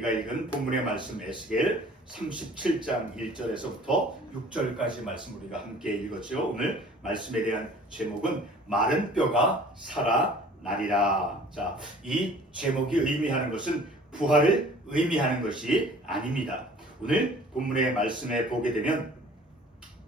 우리가 읽은 본문의 말씀 에스겔 37장 1절에서부터 6절까지 말씀 우리가 함께 읽었죠. 오늘 말씀에 대한 제목은 마른 뼈가 살아나리라. 자, 이 제목이 의미하는 것은 부활을 의미하는 것이 아닙니다. 오늘 본문의 말씀에 보게 되면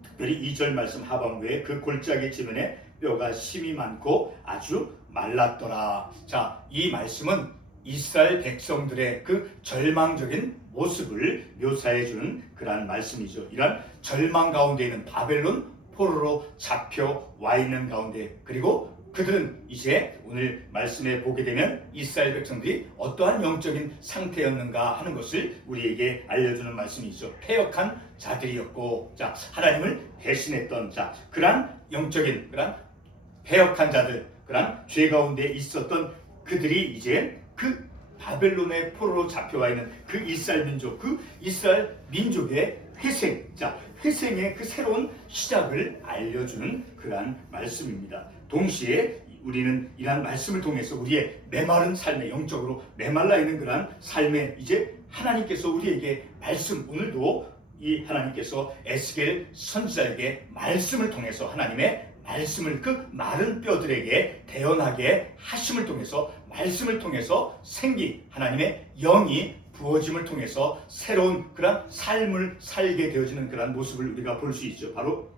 특별히 2절 말씀 하반부에 그 골짜기 지면에 뼈가 심이 많고 아주 말랐더라. 자, 이 말씀은 이스라엘 백성들의 그 절망적인 모습을 묘사해 주는 그러한 말씀이죠. 이러한 절망 가운데 있는 바벨론 포로로 잡혀와 있는 가운데, 그리고 그들은 이제 오늘 말씀에 보게 되면 이스라엘 백성들이 어떠한 영적인 상태였는가 하는 것을 우리에게 알려주는 말씀이죠. 패역한 자들이었고, 자, 하나님을 배신했던 자, 그러한 영적인 그러한 패역한 자들, 그러한 죄 가운데 있었던 그들이 이제 그 바벨론의 포로로 잡혀와 있는 그 이스라엘 민족, 그 이스라엘 민족의 회생, 자, 회생의 그 새로운 시작을 알려주는 그러한 말씀입니다. 동시에 우리는 이러한 말씀을 통해서 우리의 메마른 삶에, 영적으로 메말라 있는 그러한 삶에 이제 하나님께서 우리에게 말씀, 오늘도 이 하나님께서 에스겔 선지자에게 말씀을 통해서 하나님의 말씀을 그 마른 뼈들에게 태어나게 하심을 통해서, 말씀을 통해서 생기, 하나님의 영이 부어짐을 통해서 새로운 그런 삶을 살게 되어지는 그런 모습을 우리가 볼 수 있죠. 바로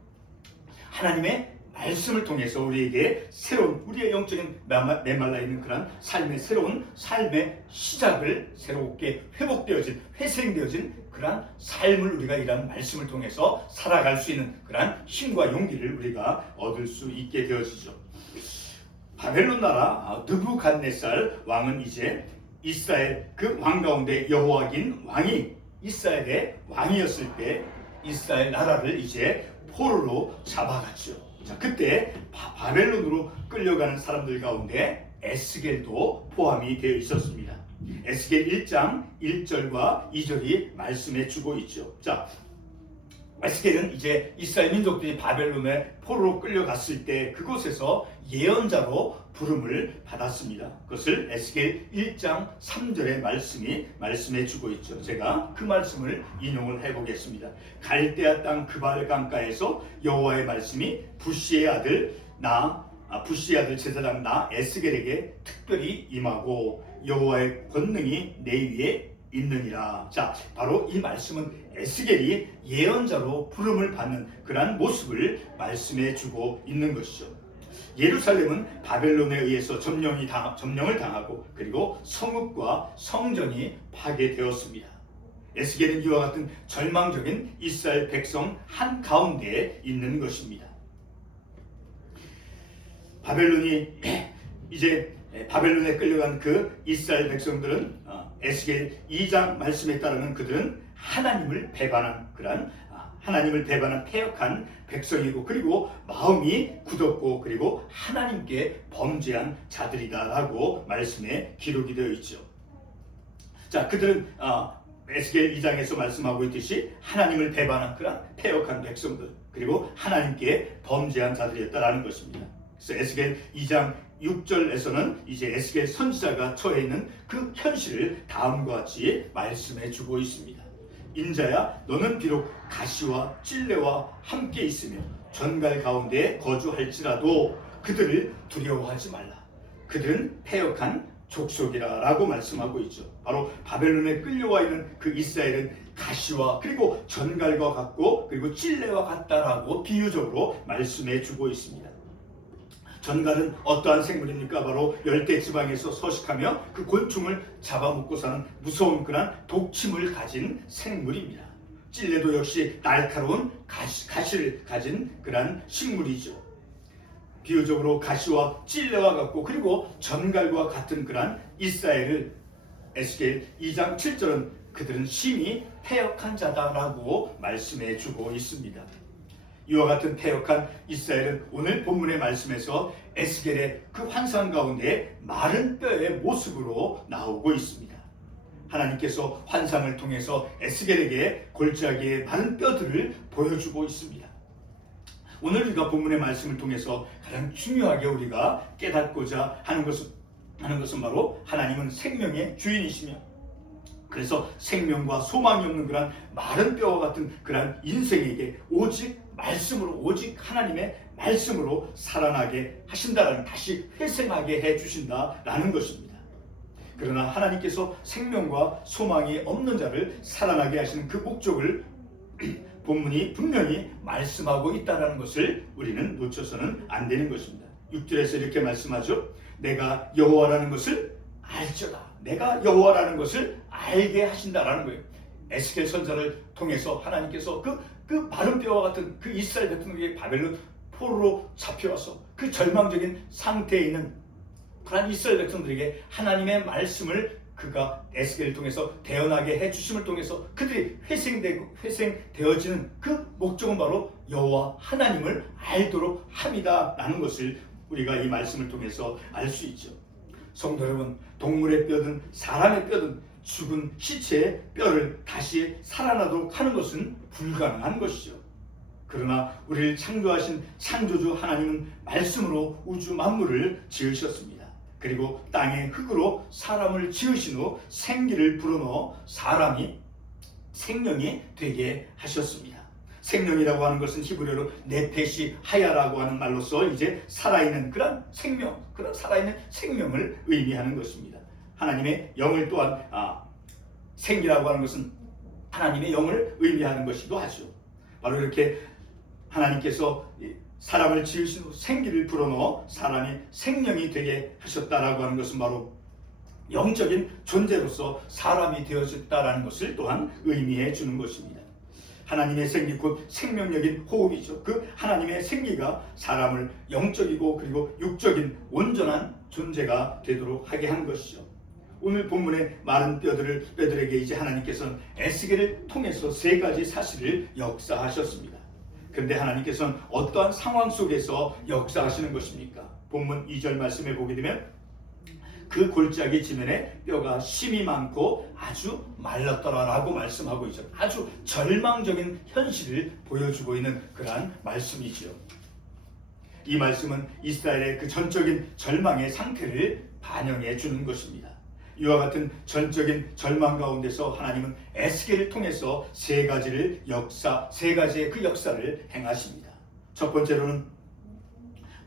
하나님의 말씀을 통해서 우리에게 새로운, 우리의 영적인 메말라 있는 그런 삶의 새로운 삶의 시작을 새롭게 회복되어진, 회생되어진 그러한 삶을 우리가 이러한 말씀을 통해서 살아갈 수 있는 그러한 힘과 용기를 우리가 얻을 수 있게 되어지죠. 바벨론 나라 느부갓네살 왕은 이제 이스라엘 그 왕 가운데 여호와긴 왕이 이스라엘의 왕이었을 때 이스라엘 나라를 이제 포로로 잡아갔죠. 자, 그때 바벨론으로 끌려가는 사람들 가운데 에스겔도 포함이 되어 있었습니다. 에스겔 1장 1절과 2절이 말씀해 주고 있죠. 자, 에스겔은 이제 이스라엘 민족들이 바벨론에 포로로 끌려갔을 때 그곳에서 예언자로 부름을 받았습니다. 그것을 에스겔 1장 3절의 말씀이 말씀해 주고 있죠. 제가 그 말씀을 인용을 해보겠습니다. 갈대아 땅 그발 강가에서 여호와의 말씀이 부시의 아들 제사장 나 에스겔에게 특별히 임하고 여호와의 권능이 내 위에 있느니라. 자, 바로 이 말씀은 에스겔이 예언자로 부름을 받는 그러한 모습을 말씀해 주고 있는 것이죠. 예루살렘은 바벨론에 의해서 점령을 당하고 그리고 성읍과 성전이 파괴되었습니다. 에스겔은 이와 같은 절망적인 이스라엘 백성 한 가운데에 있는 것입니다. 바벨론에 끌려간 그 이스라엘 백성들은 에스겔 2장 말씀에 따르면 그들은 하나님을 배반한 그런 하나님을 배반한 패역한 백성이고, 그리고 마음이 굳었고, 그리고 하나님께 범죄한 자들이다라고 말씀에 기록이 되어 있죠. 자, 그들은 에스겔 2장에서 말씀하고 있듯이 하나님을 배반한 그런 패역한 백성들, 그리고 하나님께 범죄한 자들이었다라는 것입니다. 그래서 에스겔 2장 6절에서는 이제 에스겔 선지자가 처해 있는 그 현실을 다음과 같이 말씀해 주고 있습니다. 인자야, 너는 비록 가시와 찔레와 함께 있으며 전갈 가운데 거주할지라도 그들을 두려워하지 말라. 그들은 패역한 족속이라 라고 말씀하고 있죠. 바로 바벨론에 끌려와 있는 그 이스라엘은 가시와 그리고 전갈과 같고 그리고 찔레와 같다라고 비유적으로 말씀해 주고 있습니다. 전갈은 어떠한 생물입니까? 바로 열대지방에서 서식하며 그 곤충을 잡아먹고 사는 무서운 그런 독침을 가진 생물입니다. 찔레도 역시 날카로운 가시를 가진 그런 식물이죠. 비유적으로 가시와 찔레와 같고 그리고 전갈과 같은 그런 이스라엘을 에스겔 2장 7절은 그들은 심히 패역한 자다라고 말씀해 주고 있습니다. 이와 같은 패역한 이스라엘은 오늘 본문의 말씀에서 에스겔의 그 환상 가운데 마른 뼈의 모습으로 나오고 있습니다. 하나님께서 환상을 통해서 에스겔에게 골짜기의 마른 뼈들을 보여주고 있습니다. 오늘 우리가 본문의 말씀을 통해서 가장 중요하게 우리가 깨닫고자 하는 것은 바로 하나님은 생명의 주인이시며 그래서 생명과 소망이 없는 그런 마른 뼈와 같은 그런 인생에게 오직 말씀으로, 오직 하나님의 말씀으로 살아나게 하신다라는, 다시 회생하게 해주신다라는 것입니다. 그러나 하나님께서 생명과 소망이 없는 자를 살아나게 하시는 그 목적을 본문이 분명히 말씀하고 있다는 것을 우리는 놓쳐서는 안 되는 것입니다. 6절에서 이렇게 말씀하죠. 내가 여호와라는 것을 알지어다. 내가 여호와라는 것을 알게 하신다라는 거예요. 에스겔 선지자를 통해서 하나님께서 그 마른 뼈와 같은 그 이스라엘 백성에게 바벨론 포로로 잡혀와서 그 절망적인 상태에 있는 그런 이스라엘 백성들에게 하나님의 말씀을 그가 에스겔을 통해서 대언하게 해주심을 통해서 그들이 회생되어지는 그 목적은 바로 여호와 하나님을 알도록 함이다라는 것을 우리가 이 말씀을 통해서 알 수 있죠. 성도 여러분, 동물의 뼈든 사람의 뼈든 죽은 시체의 뼈를 다시 살아나도록 하는 것은 불가능한 것이죠. 그러나 우리를 창조하신 창조주 하나님은 말씀으로 우주 만물을 지으셨습니다. 그리고 땅의 흙으로 사람을 지으신 후 생기를 불어넣어 사람이 생명이 되게 하셨습니다. 생명이라고 하는 것은 히브리어로 네페시 하야라고 하는 말로서 이제 살아있는 그런 생명, 그런 살아있는 생명을 의미하는 것입니다. 하나님의 영을 또한 생기라고 하는 것은 하나님의 영을 의미하는 것이기도 하죠. 바로 이렇게 하나님께서 사람을 지으신 후 생기를 불어넣어 사람이 생명이 되게 하셨다라고 하는 것은 바로 영적인 존재로서 사람이 되어졌다라는 것을 또한 의미해 주는 것입니다. 하나님의 생기 곧 생명력인 호흡이죠. 그 하나님의 생기가 사람을 영적이고 그리고 육적인 온전한 존재가 되도록 하게 한 것이죠. 오늘 본문의 마른 뼈들에게 이제 하나님께서는 에스겔을 통해서 세 가지 사실을 역사하셨습니다. 그런데 하나님께서는 어떠한 상황 속에서 역사하시는 것입니까? 본문 2절 말씀에 보게 되면 그 골짜기 지면에 뼈가 심이 많고 아주 말랐더라라고 말씀하고 있죠. 아주 절망적인 현실을 보여주고 있는 그러한 말씀이죠. 이 말씀은 이스라엘의 그 전적인 절망의 상태를 반영해 주는 것입니다. 이와 같은 전적인 절망 가운데서 하나님은 에스겔을 통해서 세 가지의 그 역사를 행하십니다. 첫 번째로는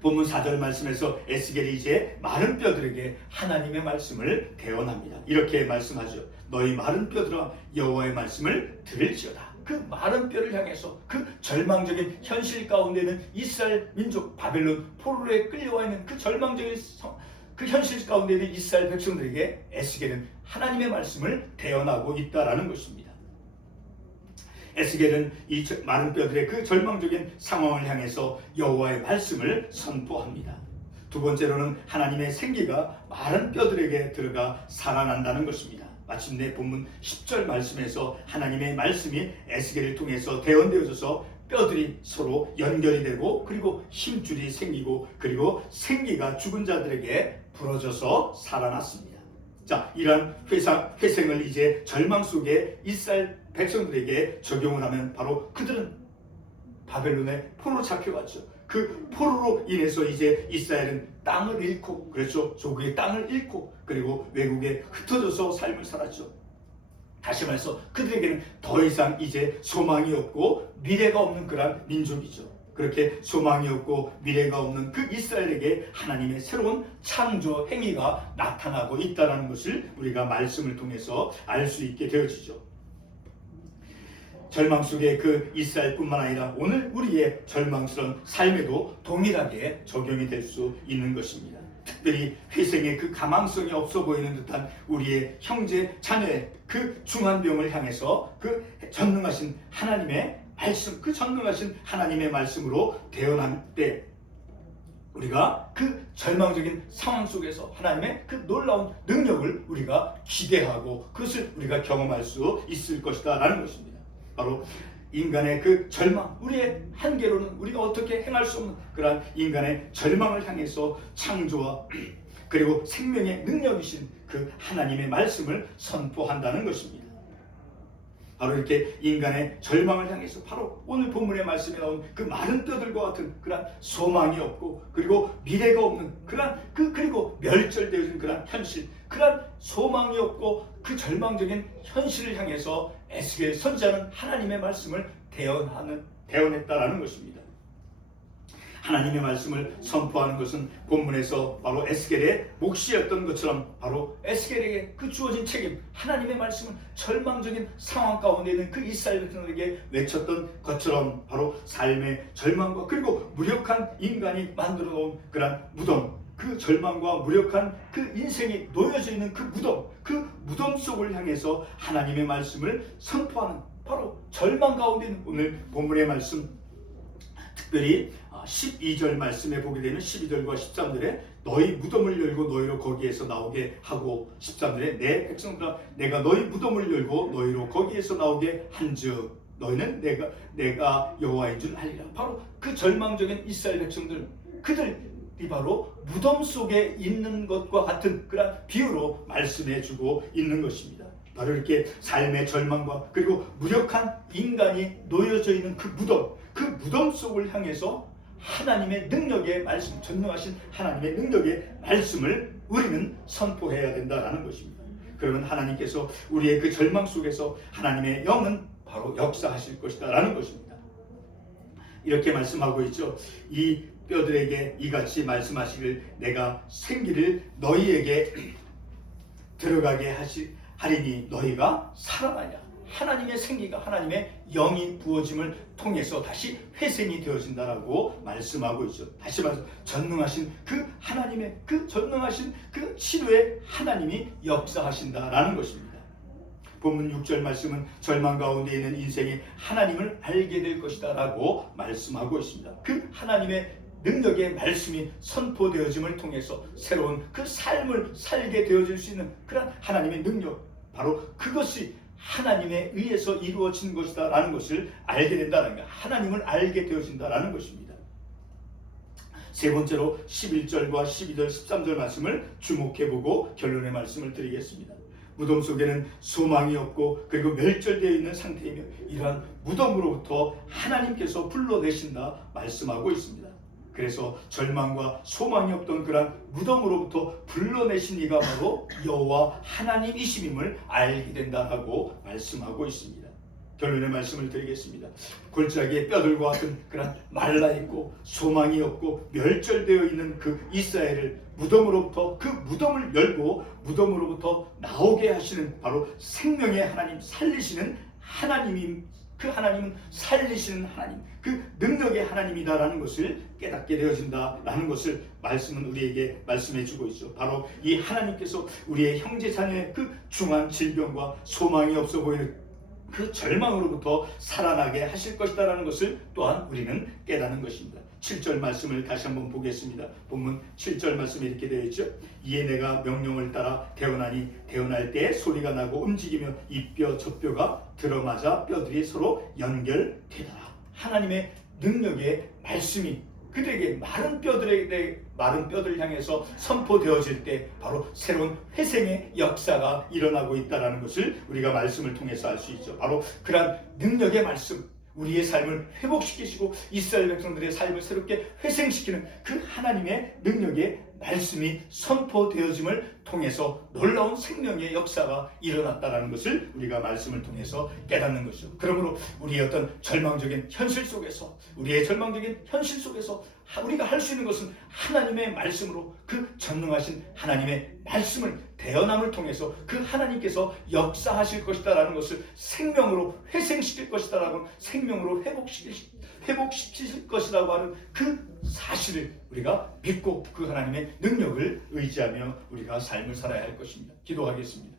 본문 4절 말씀에서 에스겔이 이제 마른 뼈들에게 하나님의 말씀을 대언합니다. 이렇게 말씀하죠. 너희 마른 뼈들아 여호와의 말씀을 들을지어다. 그 마른 뼈를 향해서 그 절망적인 현실 가운데 있는 이스라엘 민족 바벨론 포로에 끌려와 있는 그 절망적인 그 현실 가운데 있는 이스라엘 백성들에게 에스겔은 하나님의 말씀을 대언하고 있다라는 것입니다. 에스겔은 이 마른 뼈들의 그 절망적인 상황을 향해서 여호와의 말씀을 선포합니다. 두 번째로는 하나님의 생기가 마른 뼈들에게 들어가 살아난다는 것입니다. 마침내 본문 10절 말씀에서 하나님의 말씀이 에스겔을 통해서 대언되어져서 뼈들이 서로 연결이 되고 그리고 힘줄이 생기고 그리고 생기가 죽은 자들에게 부러져서 살아났습니다. 자, 이러한 회생을 이제 절망 속에 이스라엘 백성들에게 적용을 하면 바로 그들은 바벨론에 포로로 잡혀갔죠. 그 포로로 인해서 이제 이스라엘은 땅을 잃고, 그렇죠, 조국의 땅을 잃고 그리고 외국에 흩어져서 삶을 살았죠. 다시 말해서 그들에게는 더 이상 이제 소망이 없고 미래가 없는 그런 민족이죠. 그렇게 소망이 없고 미래가 없는 그 이스라엘에게 하나님의 새로운 창조 행위가 나타나고 있다는 것을 우리가 말씀을 통해서 알 수 있게 되어지죠. 절망 속의 그 이스라엘뿐만 아니라 오늘 우리의 절망스러운 삶에도 동일하게 적용이 될 수 있는 것입니다. 특별히 회생의 그 가망성이 없어 보이는 듯한 우리의 형제 자녀의 그 중한 병을 향해서 그 전능하신 하나님의 말씀, 그 전능하신 하나님의 말씀으로 대언할 때 우리가 그 절망적인 상황 속에서 하나님의 그 놀라운 능력을 우리가 기대하고 그것을 우리가 경험할 수 있을 것이다 라는 것입니다. 바로 인간의 그 절망, 우리의 한계로는 우리가 어떻게 행할 수 없는 그러한 인간의 절망을 향해서 창조와 그리고 생명의 능력이신 그 하나님의 말씀을 선포한다는 것입니다. 바로 이렇게 인간의 절망을 향해서 바로 오늘 본문의 말씀에 나온 그 마른 뼈들과 같은 그런 소망이 없고 그리고 미래가 없는 그런 그리고 멸절되어진 그런 현실, 그런 소망이 없고 그 절망적인 현실을 향해서 에스겔 선지자는 하나님의 말씀을 대언했다라는 것입니다. 하나님의 말씀을 선포하는 것은 본문에서 바로 에스겔의 몫이었던 것처럼 바로 에스겔에게 그 주어진 책임, 하나님의 말씀을 절망적인 상황 가운데 있는 그 이스라엘 백성들에게 외쳤던 것처럼 바로 삶의 절망과 그리고 무력한 인간이 만들어 놓은 그런 무덤, 그 절망과 무력한 그 인생이 놓여져 있는 그 무덤 속을 향해서 하나님의 말씀을 선포하는 바로 절망 가운데 있는 오늘 본문의 말씀, 특별히 12절 말씀에 보게 되면 12절과 13절에 너희 무덤을 열고 너희로 거기에서 나오게 하고 13절에 내 백성들아 내가 너희 무덤을 열고 너희로 거기에서 나오게 한즉 너희는 내가 여호와인 줄 알리라. 바로 그 절망적인 이스라엘 백성들, 그들이 바로 무덤 속에 있는 것과 같은 그런 비유로 말씀해 주고 있는 것입니다. 바로 이렇게 삶의 절망과 그리고 무력한 인간이 놓여져 있는 그 무덤 속을 향해서 하나님의 능력의 말씀, 전능하신 하나님의 능력의 말씀을 우리는 선포해야 된다라는 것입니다. 그러면 하나님께서 우리의 그 절망 속에서 하나님의 영은 바로 역사하실 것이다 라는 것입니다. 이렇게 말씀하고 있죠. 이 뼈들에게 이같이 말씀하시길 내가 생기를 너희에게 들어가게 하리니 너희가 살아나냐. 하나님의 생기가 하나님의 영이 부어짐을 통해서 다시 회생이 되어진다라고 말씀하고 있죠. 다시 말해서 전능하신 그 하나님의 그 전능하신 그 치료의 하나님이 역사하신다라는 것입니다. 본문 6절 말씀은 절망 가운데 있는 인생이 하나님을 알게 될 것이다 라고 말씀하고 있습니다. 그 하나님의 능력의 말씀이 선포되어짐을 통해서 새로운 그 삶을 살게 되어질 수 있는 그런 하나님의 능력, 바로 그것이 하나님에 의해서 이루어진 것이다 라는 것을 알게 된다는 것, 하나님을 알게 되어진다라는 것입니다. 세 번째로 11절과 12절 13절 말씀을 주목해보고 결론의 말씀을 드리겠습니다. 무덤 속에는 소망이 없고 그리고 멸절되어 있는 상태이며 이러한 무덤으로부터 하나님께서 불러내신다 말씀하고 있습니다. 그래서 절망과 소망이 없던 그런 무덤으로부터 불러내신 이가 바로 여호와 하나님이심임을 알게 된다라고 말씀하고 있습니다. 결론의 말씀을 드리겠습니다. 골짜기의 뼈들과 같은 그런 말라있고 소망이 없고 멸절되어 있는 그 이스라엘을 무덤으로부터 그 무덤을 열고 무덤으로부터 나오게 하시는 바로 생명의 하나님, 살리시는 하나님임. 그 하나님은 살리시는 하나님, 그 능력의 하나님이다라는 것을 깨닫게 되어진다라는 것을 말씀은 우리에게 말씀해 주고 있죠. 바로 이 하나님께서 우리의 형제 자녀의 그 중한 질병과 소망이 없어 보이는 그 절망으로부터 살아나게 하실 것이다라는 것을 또한 우리는 깨닫는 것입니다. 7절 말씀을 다시 한번 보겠습니다. 본문 7절 말씀에 이렇게 되어 있죠. 이에 내가 명령을 따라 태어나니 태어날 때 소리가 나고 움직이며 이 뼈 저 뼈가 들어맞아 뼈들이 서로 연결되더라. 하나님의 능력의 말씀이 그들에게 마른 뼈들을 향해서 선포되어질 때 바로 새로운 회생의 역사가 일어나고 있다는 것을 우리가 말씀을 통해서 알 수 있죠. 바로 그러한 능력의 말씀, 우리의 삶을 회복시키시고 이스라엘 백성들의 삶을 새롭게 회생시키는 그 하나님의 능력의 말씀이 선포되어짐을 통해서 놀라운 생명의 역사가 일어났다는 것을 우리가 말씀을 통해서 깨닫는 것이죠. 그러므로 우리의 어떤 절망적인 현실 속에서 우리의 절망적인 현실 속에서 우리가 할 수 있는 것은 하나님의 말씀으로 그 전능하신 하나님의 말씀을 대언함을 통해서 그 하나님께서 역사하실 것이다라는 것을 생명으로 회생시킬 것이다라고 생명으로 회복시킬 것이라고 하는 그 사실을 우리가 믿고 그 하나님의 능력을 의지하며 우리가 삶을 살아야 할 것입니다. 기도하겠습니다.